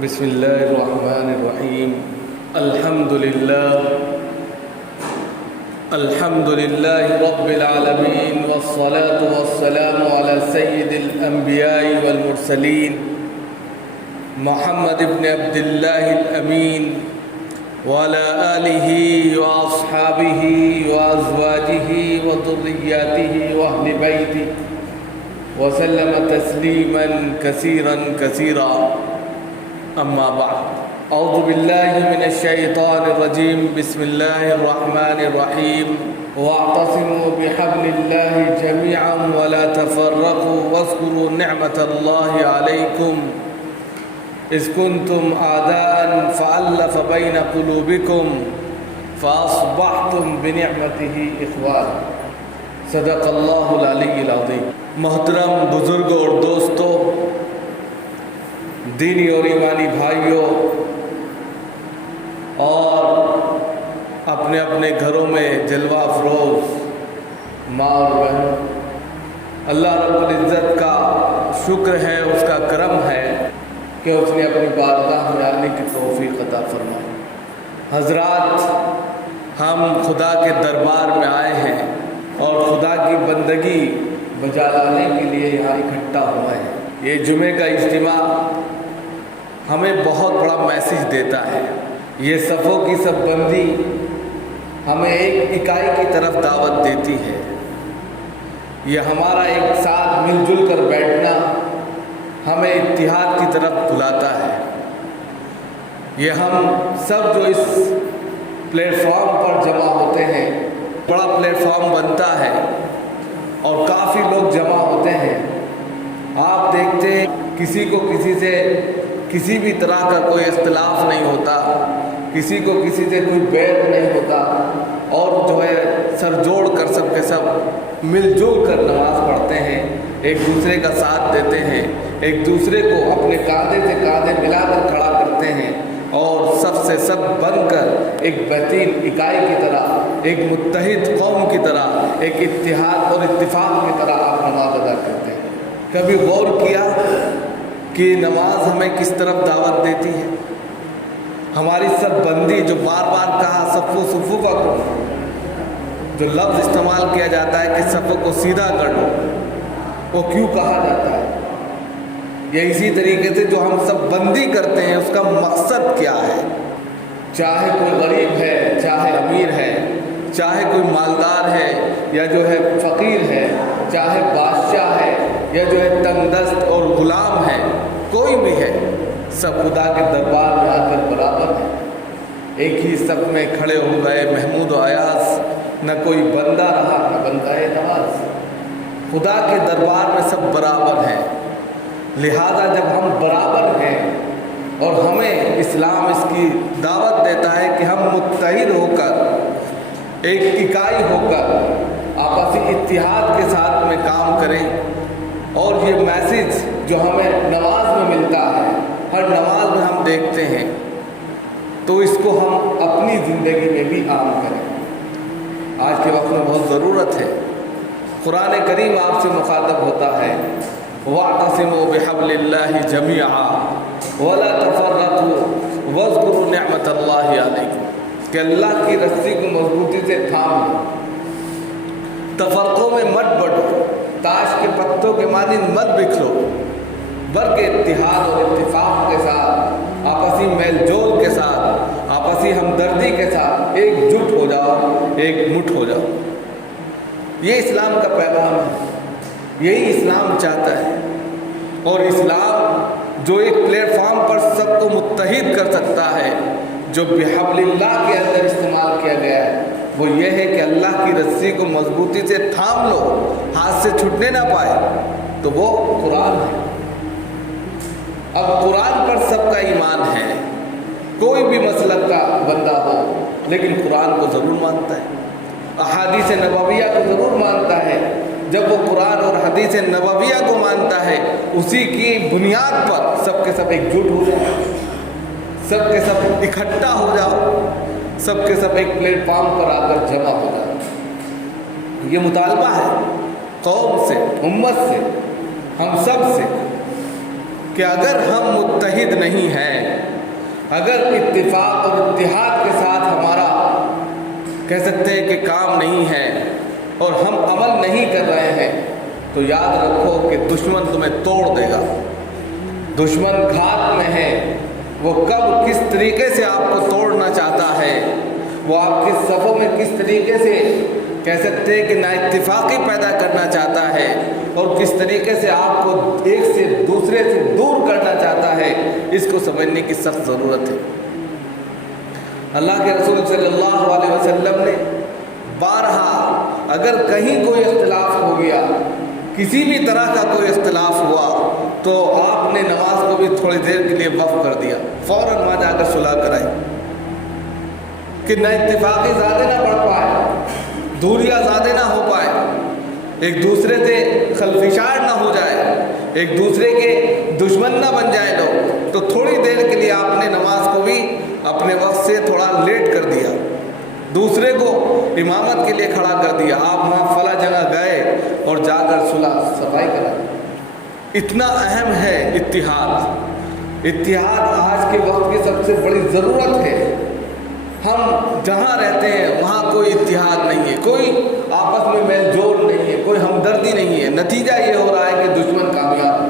بسم الله الرحمن الرحيم. الحمد لله رب العالمين، والصلاة والسلام على سيد الأنبياء والمرسلين محمد بن عبد الله الأمين وعلى آله وأصحابه وأزواجه وذرياته وأهل بيته وسلم تسليما كثيرا كثيرا. أما بعد، أعوذ بالله من الشيطان الرجيم. بسم الله الرحمن الرحيم. واعتصموا بحبل الله جميعا ولا تفرقوا واذكروا نعمة الله عليكم إذ كنتم أعداء فألف بين قلوبكم فأصبحتم بنعمته إخوانا. صدق اللہ العلی العظیم. محترم بزرگوں اور دوستوں، دینی اور ایمانی بھائیوں اور اپنے اپنے گھروں میں جلوہ افروز ماں اور بہن، اللہ رب العزت کا شکر ہے، اس کا کرم ہے کہ اس نے اپنی بارگاہ میں آنے کی توفیق عطا فرمائی. حضرات، ہم خدا کے دربار میں آئے ہیں اور خدا کی بندگی بجا لانے کے لیے یہاں اکٹھا ہوا ہے. یہ جمعے کا اجتماع ہمیں بہت بڑا میسیج دیتا ہے. یہ صفوں کی صف بندی ہمیں ایک اکائی کی طرف دعوت دیتی ہے. یہ ہمارا ایک ساتھ مل جل کر بیٹھنا ہمیں اتحاد کی طرف بلاتا ہے. یہ ہم سب جو اس پلیٹ فارم پر جمع ہوتے ہیں، بڑا پلیٹ فارم بنتا ہے اور کافی لوگ جمع ہوتے ہیں. آپ دیکھتے ہیں کسی کو کسی سے کسی بھی طرح کا کوئی اختلاف نہیں ہوتا، کسی کو کسی سے کوئی بیعت نہیں ہوتا، اور جو ہے سر جوڑ کر سب کے سب مل جل کر نماز پڑھتے ہیں، ایک دوسرے کا ساتھ دیتے ہیں، ایک دوسرے کو اپنے کاندھے سے کاندھے ملا کر کھڑا کرتے ہیں، اور سب سے سب بن کر ایک بہترین اکائی کی طرح، ایک متحد قوم کی طرح، ایک اتحاد اور اتفاق کی طرح آپ نماز ادا کرتے ہیں. کبھی غور کیا کہ نماز ہمیں کس طرف دعوت دیتی ہے؟ ہماری سب بندی جو بار بار کہا صفو صفوفکم، جو لفظ استعمال کیا جاتا ہے کہ صفوں کو سیدھا کر لو، وہ کیوں کہا جاتا ہے؟ یہ اسی طریقے سے جو ہم سب بندی کرتے ہیں اس کا مقصد کیا ہے؟ چاہے کوئی غریب ہے، چاہے امیر ہے، چاہے کوئی مالدار ہے یا جو ہے فقیر ہے، چاہے بادشاہ ہے یا جو ہے تنگ دست اور غلام ہے، کوئی بھی ہے، سب خدا کے دربار میں آ کر برابر ہے. ایک ہی صف میں کھڑے ہو گئے محمود و ایاز، نہ کوئی بندہ رہا نہ بندہ نواز. خدا کے دربار میں سب برابر ہیں. لہذا جب ہم برابر ہیں اور ہمیں اسلام اس کی دعوت دیتا ہے کہ ہم متحد ہو کر، ایک اکائی ہو کر آپسی اتحاد کے ساتھ میں کام کریں، اور یہ میسیج جو ہمیں نماز میں ملتا ہے، ہر نماز میں ہم دیکھتے ہیں، تو اس کو ہم اپنی زندگی میں بھی عام کریں. آج کے وقت میں بہت ضرورت ہے. قرآن کریم آپ سے مخاطب ہوتا ہے، واعتصموا بحبل اللہ جمیعا ولا تفرقوا واذکروا نعمت اللہ علیکم، کہ اللہ کی رسی کو مضبوطی سے تھام لو، تفرقوں میں مت بٹو، تاش کے پتوں کے مانند مت بکھرو، بلکہ اتحاد اور اتفاق کے ساتھ، آپسی میل جول کے ساتھ، آپسی ہمدردی کے ساتھ ایک جٹ ہو جاؤ، ایک مٹھ ہو جاؤ. یہ اسلام کا پیغام ہے، یہی اسلام چاہتا ہے. اور اسلام جو ایک پلیٹ فارم پر سب کو متحد کر سکتا ہے، جو بحبل اللہ کے اندر استعمال کیا گیا ہے، وہ یہ ہے کہ اللہ کی رسی کو مضبوطی سے تھام لو، ہاتھ سے چھوٹنے نہ پائے، تو وہ قرآن ہے. اب قرآن پر سب کا ایمان ہے، کوئی بھی مسلک کا بندہ ہو لیکن قرآن کو ضرور مانتا ہے، احادیث نبویہ کو ضرور مانتا ہے. جب وہ قرآن اور حدیث نبویہ کو مانتا ہے، اسی کی بنیاد پر سب کے سب ایک جٹ ہو جاؤ، سب کے سب اکٹھا ہو جاؤ، سب کے سب ایک پلیٹ فارم پر آ کر جمع ہو جاؤ. یہ مطالبہ ہے قوم سے، امت سے، ہم سب سے، کہ اگر ہم متحد نہیں ہیں اگر اتفاق اور اتحاد کے ساتھ ہمارا کہہ سکتے ہیں کہ کام نہیں ہے اور ہم عمل نہیں کر رہے ہیں تو یاد رکھو کہ دشمن تمہیں توڑ دے گا. دشمن گھات میں ہے، وہ کب کس طریقے سے آپ کو توڑنا چاہتا ہے، وہ آپ کے صفوں میں کس طریقے سے کہہ سکتے ہیں کہ نا اتفاقی پیدا کرنا چاہتا ہے اور کس طریقے سے آپ کو ایک سے دوسرے سے دور کرنا چاہتا ہے، اس کو سمجھنے کی سخت ضرورت ہے. اللہ کے رسول صلی اللہ علیہ وسلم نے بارہا اگر کہیں کوئی اختلاف ہو گیا، کسی بھی طرح کا کوئی اختلاف ہوا تو آپ نے نماز کو بھی تھوڑی دیر کے لیے وقف کر دیا، فوراً وہاں جا کر صلح کرائی کہ نہ اتفاقی زیادہ نہ بڑھ پائے، دوریاں زیادہ نہ ہو پائے، ایک دوسرے سے خلفشار نہ ہو جائے، ایک دوسرے کے دشمن نہ بن جائے لوگ. تو تھوڑی دیر کے لیے آپ نے نماز کو بھی اپنے وقت سے تھوڑا لیٹ کر دیا، دوسرے کو امامت کے لیے کھڑا کر دیا، آپ وہاں فلاں جگہ گئے اور جا کر صلح صفائی کرا. اتنا اہم ہے اتحاد. اتحاد آج کے وقت کی سب سے بڑی ضرورت ہے. ہم جہاں رہتے ہیں وہاں کوئی اتحاد نہیں ہے، کوئی آپس میں میل جول نہیں ہے، کوئی ہمدردی نہیں ہے. نتیجہ یہ ہو رہا ہے کہ دشمن کامیاب ہے.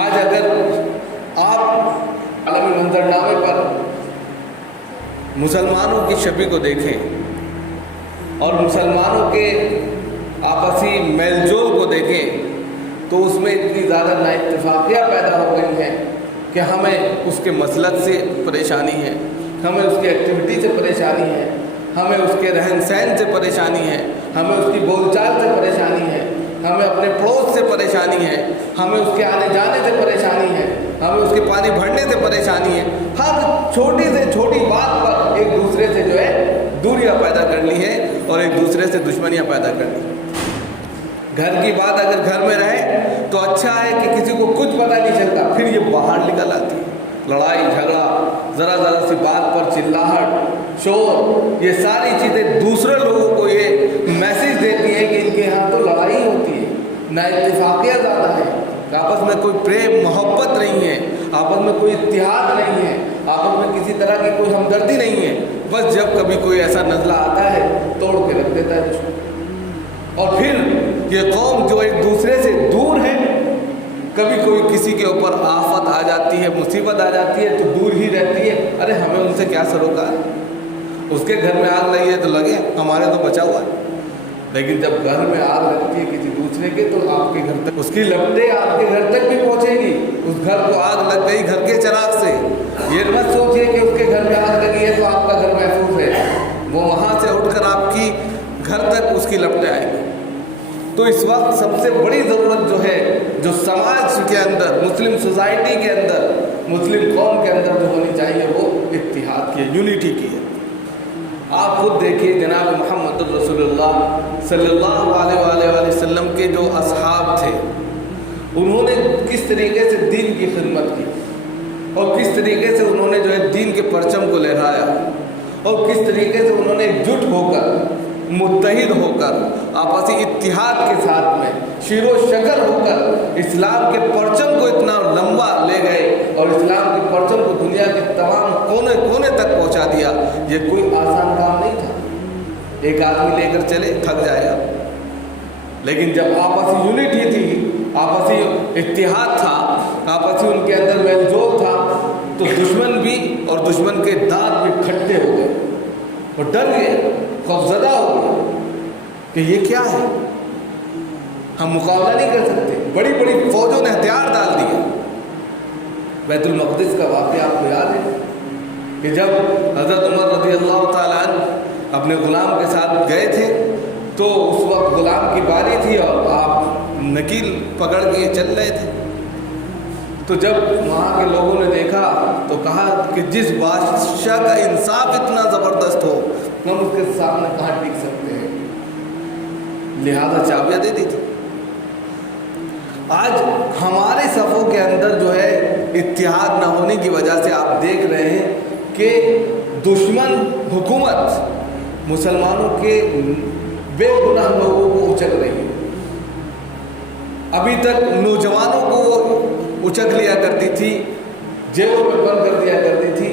آج اگر آپ عالمی منظرنامے پر مسلمانوں کی شبیہ کو دیکھیں اور مسلمانوں کے آپسی میل جول کو دیکھیں تو اس میں اتنی زیادہ نا اتفاقیاں پیدا ہو گئی ہیں کہ ہمیں اس کے مسلک سے پریشانی ہے، ہمیں اس کی ایکٹیویٹی سے پریشانی ہے، ہمیں اس کے رہن سہن سے پریشانی ہے، ہمیں اس کی بول چال سے پریشانی ہے، ہمیں اپنے پڑوس سے پریشانی ہے، ہمیں اس کے آنے جانے سے پریشانی ہے، ہمیں اس کے پانی بھرنے سے پریشانی ہے. ہر چھوٹی سے چھوٹی بات پر ایک دوسرے سے جو ہے دوریاں پیدا کرنی ہے اور ایک دوسرے سے دشمنیاں پیدا کرنی ہے. گھر کی بات اگر گھر میں رہے تو اچھا ہے کہ کسی کو کچھ پتہ نہیں چلتا، پھر یہ باہر نکل آتی ہے. لڑائی جھگڑا، ذرا ذرا سی بات پر چلاہٹ، شور، یہ ساری چیزیں دوسرے لوگوں کو یہ میسج دیتی ہیں کہ ان کے یہاں تو لڑائی ہوتی ہے، نا اتفاقیاں زیادہ ہیں، آپس میں کوئی پریم محبت نہیں ہے، آپس میں کوئی اتحاد نہیں ہے، آپس میں کسی طرح کی کوئی ہمدردی نہیں ہے. بس جب کبھی کوئی ایسا نزلہ آتا ہے توڑ کے رکھ دیتا ہے. اور پھر یہ قوم جو ایک دوسرے سے دور ہے، کبھی کوئی کسی کے اوپر آفت آ جاتی ہے، مصیبت آ جاتی ہے تو دور ہی رہتی ہے. ارے ہمیں ان سے کیا سروکار، اس کے گھر میں آگ لگی ہے تو لگے، ہمارے تو بچا ہوا ہے. لیکن جب گھر میں آگ لگتی ہے کسی دوسرے کے تو آپ کے گھر تک اس کی لپٹیں آپ کے گھر تک بھی پہنچے گی. اس گھر کو آگ لگ گئی گھر کے چراغ سے، یہ مت سوچیے کہ اس کے گھر میں آگ لگی ہے تو آپ کا گھر محفوظ ہے، وہ وہاں سے اٹھ کر آپ کی گھر تک اس کی لپٹیں آئیں گی. تو اس وقت سب سے بڑی ضرورت جو ہے، جو سماج کے اندر، مسلم سوسائٹی کے اندر، مسلم قوم کے اندر جو ہونی چاہیے وہ اتحاد کی ہے، یونٹی کی ہے. آپ خود دیکھیے جناب محمد رسول اللہ صلی اللہ علیہ وآلہ وسلم کے جو اصحاب تھے، انہوں نے کس طریقے سے دین کی خدمت کی اور کس طریقے سے انہوں نے جو ہے دین کے پرچم کو لہرایا اور کس طریقے سے انہوں نے ایک جٹ ہو کر، متحد ہو کر، آپسی اتحاد کے ساتھ میں شیر و شکر ہو کر اسلام کے پرچم کو اتنا لمبا لے گئے اور اسلام کے پرچم کو دنیا کے تمام کونے کونے تک پہنچا دیا. یہ کوئی آسان کام نہیں تھا. ایک آدمی لے کر چلے تھک جائے گا، لیکن جب آپسی یونٹی تھی، آپسی اتحاد تھا، آپسی ان کے اندر میل جول تھا تو دشمن بھی اور دشمن کے دانت بھی کھٹے ہو گئے اور ڈر گئے، خوفزدہ ہو گئے کہ یہ کیا ہے، ہم مقابلہ نہیں کر سکتے. بڑی بڑی فوجوں نے ہتھیار ڈال دیے. بیت المقدس کا واقعہ آپ کو یاد ہے کہ جب حضرت عمر رضی اللہ تعالیٰ عنہ اپنے غلام کے ساتھ گئے تھے تو اس وقت غلام کی باری تھی اور آپ نکیل پکڑ کے چل رہے تھے. تو جب وہاں کے لوگوں نے دیکھا تو کہا کہ جس بادشاہ کا انصاف اتنا زبردست ہو ہم اس کے سامنے کہاں ٹک سکتے ہیں، لہذا چابیاں دے دی تھی. آج ہمارے صفوں کے اندر جو ہے اتحاد نہ ہونے کی وجہ سے آپ دیکھ رہے ہیں کہ دشمن حکومت مسلمانوں کے بے گناہ لوگوں کو اچک رہی ہے. ابھی تک نوجوانوں کو اچک لیا کرتی تھی، جیلوں میں بند کر دیا کرتی تھی،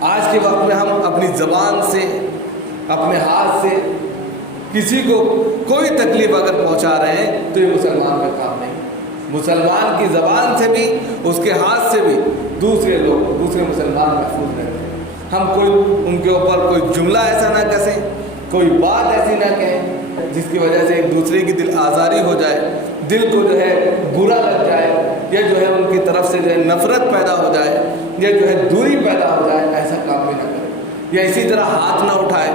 آج کے وقت میں ہم اپنی زبان سے، اپنے ہاتھ سے کسی کو کوئی تکلیف اگر پہنچا رہے ہیں تو یہ مسلمان کا کام نہیں۔ مسلمان کی زبان سے بھی، اس کے ہاتھ سے بھی دوسرے لوگ، دوسرے مسلمان محفوظ رہتے ہیں۔ ہم کوئی ان کے اوپر کوئی جملہ ایسا نہ کسیں، کوئی بات ایسی نہ کہیں جس کی وجہ سے ایک دوسرے کی دل آزاری ہو جائے، دل کو جو ہے برا لگ جائے، یا جو ہے ان کی طرف سے جو ہے نفرت پیدا ہو جائے، یا جو ہے دوری پیدا ہو جائے۔ ایسا کام بھی نہ کریں۔ یا اسی طرح ہاتھ نہ اٹھائے،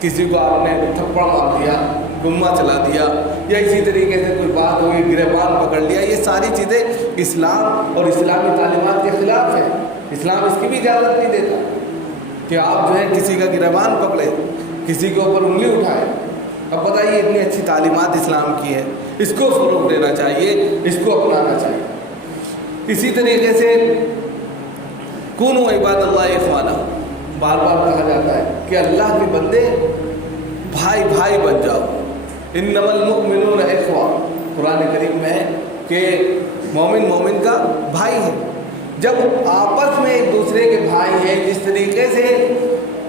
کسی کو آپ نے تھپڑ مار دیا، گما چلا دیا، یا اسی طریقے سے کوئی بات ہوئی، گریبان پکڑ لیا، یہ ساری چیزیں اسلام اور اسلامی تعلیمات کے خلاف ہیں۔ اسلام اس کی بھی اجازت نہیں دیتا کہ آپ جو ہے کسی کا گریبان پکڑے، کسی کے اوپر انگلی اٹھائے۔ اب بتائیے، اتنی اچھی تعلیمات اسلام کی ہے، اس کو فروغ دینا چاہیے، اس کو اپنانا چاہیے۔ اسی طریقے سے کونوا عباد اللہ اخوانا، بار بار کہا جاتا ہے کہ اللہ کے بندے بھائی بھائی بن جاؤ۔ انما المؤمنون اخوہ، قرآن کریم میں ہے کہ مومن مومن کا بھائی ہے۔ جب آپس میں ایک دوسرے کے بھائی ہیں، جس طریقے سے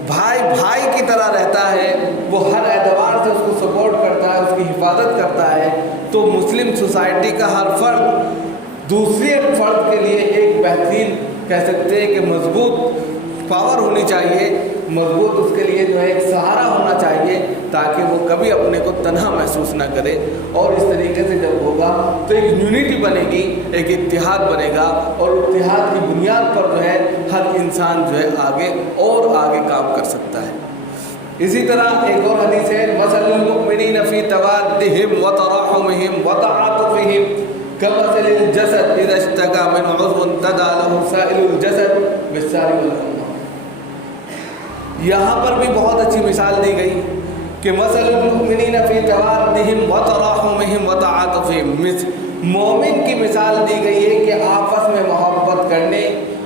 بھائی بھائی کی طرح رہتا ہے، وہ ہر اعتبار سے اس کو سپورٹ کرتا ہے، اس کی حفاظت کرتا ہے، تو مسلم سوسائٹی کا ہر فرد دوسرے فرد کے لیے ایک بہترین، کہہ سکتے ہیں کہ مضبوط پاور ہونی چاہیے، مضبوط اس کے لیے جو ہے ایک سہارا ہونا چاہیے، تاکہ وہ کبھی اپنے کو تنہا محسوس نہ کرے۔ اور اس طریقے سے جب ہوگا تو ایک یونٹی بنے گی، ایک اتحاد بنے گا، اور اتحاد کی بنیاد پر جو ہے ہر انسان جو ہے آگے اور آگے کام کر سکتا ہے۔ اسی طرح ایک اور حدیث ہے، مثل المؤمنین فی توادہم وتراحمہم وتعاطفہم کمثل الجسد اذا اشتکى منہ عضو تداعی لہ سائر الجسد بالسہر والحمى۔ یہاں پر بھی بہت اچھی مثال دی گئی کہ مثل المؤمنین فی توادہم وتراحمہم وتعاطفہم، مومن کی مثال دی گئی ہے کہ آپس میں محبت کرنے،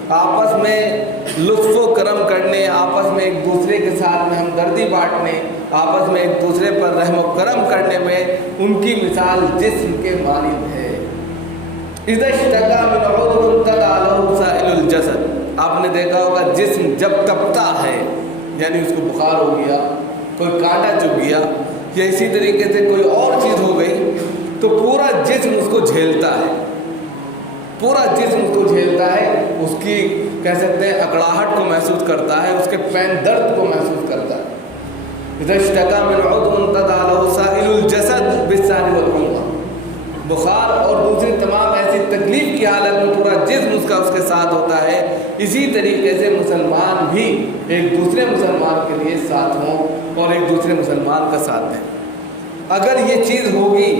آپس میں لطف و کرم کرنے، آپس میں ایک دوسرے کے ساتھ میں ہمدردی بانٹنے، آپس میں ایک دوسرے پر رحم و کرم کرنے میں ان کی مثال جسم کے مانند ہے۔ اذا اشتکى من عضو تداعی لہ سائر الجسد، آپ نے دیکھا ہوگا جسم جب تپتا ہے، یعنی اس کو بخار ہو گیا، کوئی کانٹا چبھ گیا، یا اسی طریقے سے کوئی اور چیز ہو گئی، تو پورا جسم اس کو جھیلتا ہے، پورا جسم اس کو جھیلتا ہے، اس کی کہہ سکتے ہیں اکڑاہٹ کو محسوس کرتا ہے، اس کے پین درد کو محسوس کرتا ہے۔ اذا اشتکى من عضو تداعی لہ سائر الجسد بالسہر والحمى، بخار اور دوسری تمام ایسی تکلیف کی حالت میں پورا جسم اس کے ساتھ ہوتا ہے۔ اسی طریقے سے مسلمان بھی ایک دوسرے مسلمان کے لیے ساتھ ہوں اور ایک دوسرے مسلمان کا ساتھ دیں۔ اگر یہ چیز ہوگی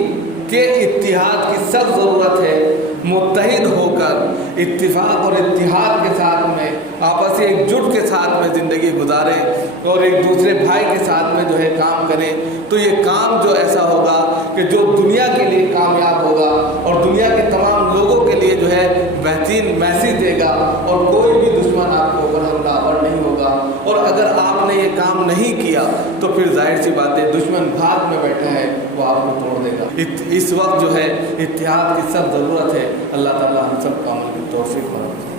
کہ اتحاد کی سخت ضرورت ہے، متحد ہو کر اتفاق اور اتحاد کے ساتھ میں آپسی ایک جٹ کے ساتھ میں زندگی گزاریں اور ایک دوسرے بھائی کے ساتھ میں جو ہے کام کریں، تو یہ کام جو ایسا ہوگا کہ جو دنیا کے لیے کامیاب ہوگا اور دنیا کے تمام لوگوں کے لیے جو ہے بہترین میسج دے گا، اور کوئی بھی دشمن آپ کے اوپر حملہ آور نہیں ہوگا۔ اور اگر آپ نے یہ کام نہیں کیا تو پھر ظاہر سی بات ہے دشمن گھات میں بیٹھا ہے، وہ آپ کو توڑ دے گا۔ اس وقت جو ہے اتحاد کی سخت ضرورت ہے۔ اللہ تعالیٰ ہم سب کو عمل کی توفیق فرمائے۔